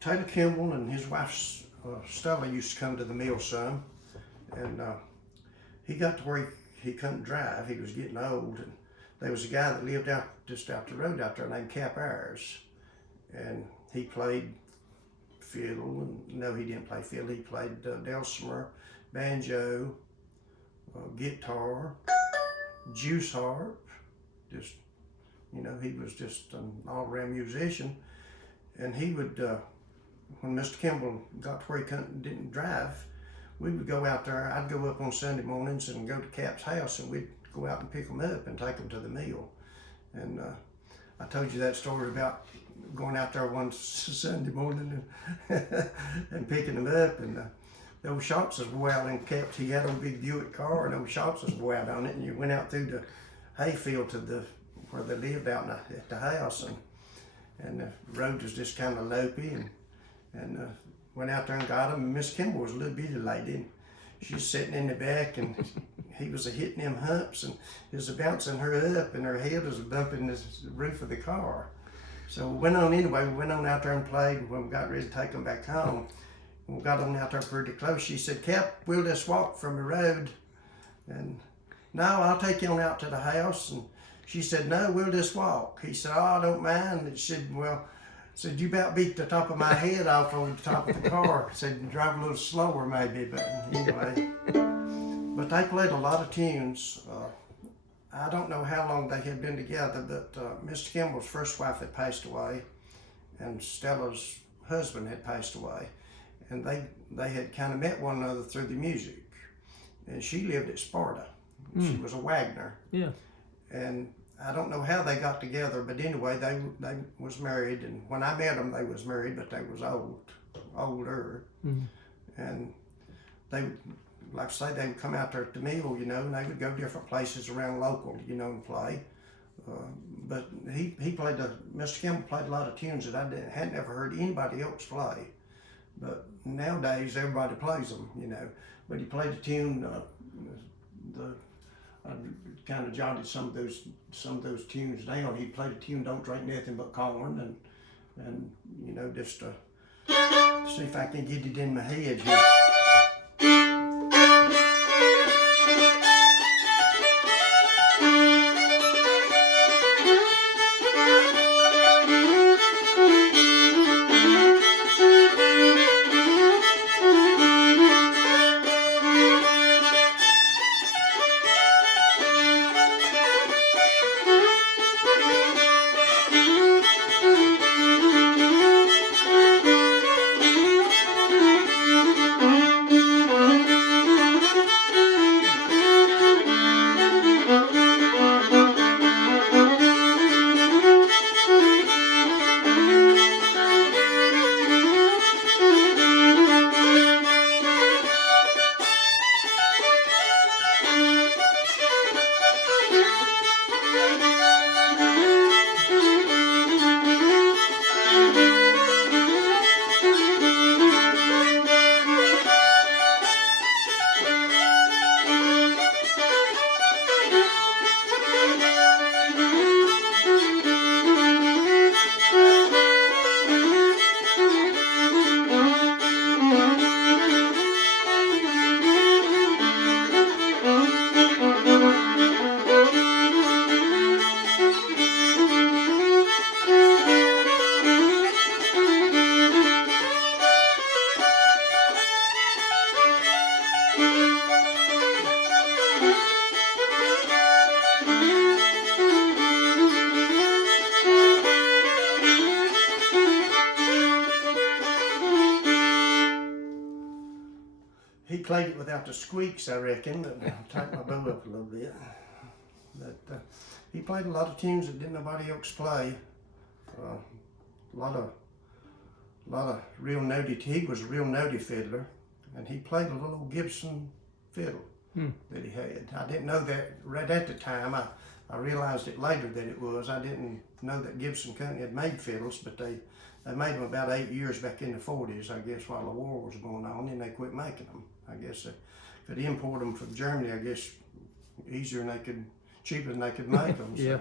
Taylor Kimble and his wife Stella used to come to the mill some, and he got to where he couldn't drive. He was getting old, and there was a guy that lived just out the road out there named Cap Ayers, and he played fiddle. And no, he didn't play fiddle. He played dulcimer, banjo, guitar, juice harp. Just, he was just an all-around musician. And he would, when Mr. Kimble got to where he didn't drive, we would go out there. I'd go up on Sunday mornings and go to Cap's house, and we'd go out and pick them up and take them to the mill. And I told you that story about going out there one Sunday morning and picking them up, and those shots were out in Cap's. He had a big Buick car, and those shots were out on it, and you went out through the hayfield to where they lived out at the house, and the road was just kind of lopey, and went out there and got him. And Miss Kimble was a little bitty lady, and she was sitting in the back, and he was hitting them humps, and he was bouncing her up, and her head was bumping the roof of the car. So we went on anyway. We went on out there and played, and when we got ready to take them back home, we got on out there pretty close. She said, "Cap, we'll just walk from the road." And, "No, I'll take you on out to the house." And she said, "No, we'll just walk." He said, "Oh, I don't mind." And she said, "Well," said, "you about beat the top of my head off on the top of the car." Said, "Drive a little slower maybe," but anyway. But they played a lot of tunes. I don't know how long they had been together, but Mr. Kimble's first wife had passed away, and Stella's husband had passed away. And they had kind of met one another through the music. And she lived at Sparta. She was a Wagner. Yeah. And I don't know how they got together, but anyway, they was married. And when I met them, they was married, but they was older. Mm-hmm. And they, like I say, they would come out there at the mill, and they would go different places around local, and play. But he played Mr. Kimble played a lot of tunes that I hadn't ever heard anybody else play. But nowadays everybody plays them, But he played a tune. I kind of jotted some of those tunes down. He played a tune, "Don't Drink Nothing But Corn," and just to see if I can get it in my head here. He played it without the squeaks, I reckon. I'll tighten my bow up a little bit. But he played a lot of tunes that didn't nobody else play. A lot of real notey. He was a real notey fiddler, and he played a little Gibson fiddle that he had. I didn't know that right at the time. I realized it later that it was. I didn't know that Gibson Company had made fiddles, but they made them about 8 years back in the 40s, I guess, while the war was going on, and they quit making them. I guess they could import them from Germany, I guess, cheaper than they could make them. So. Yeah.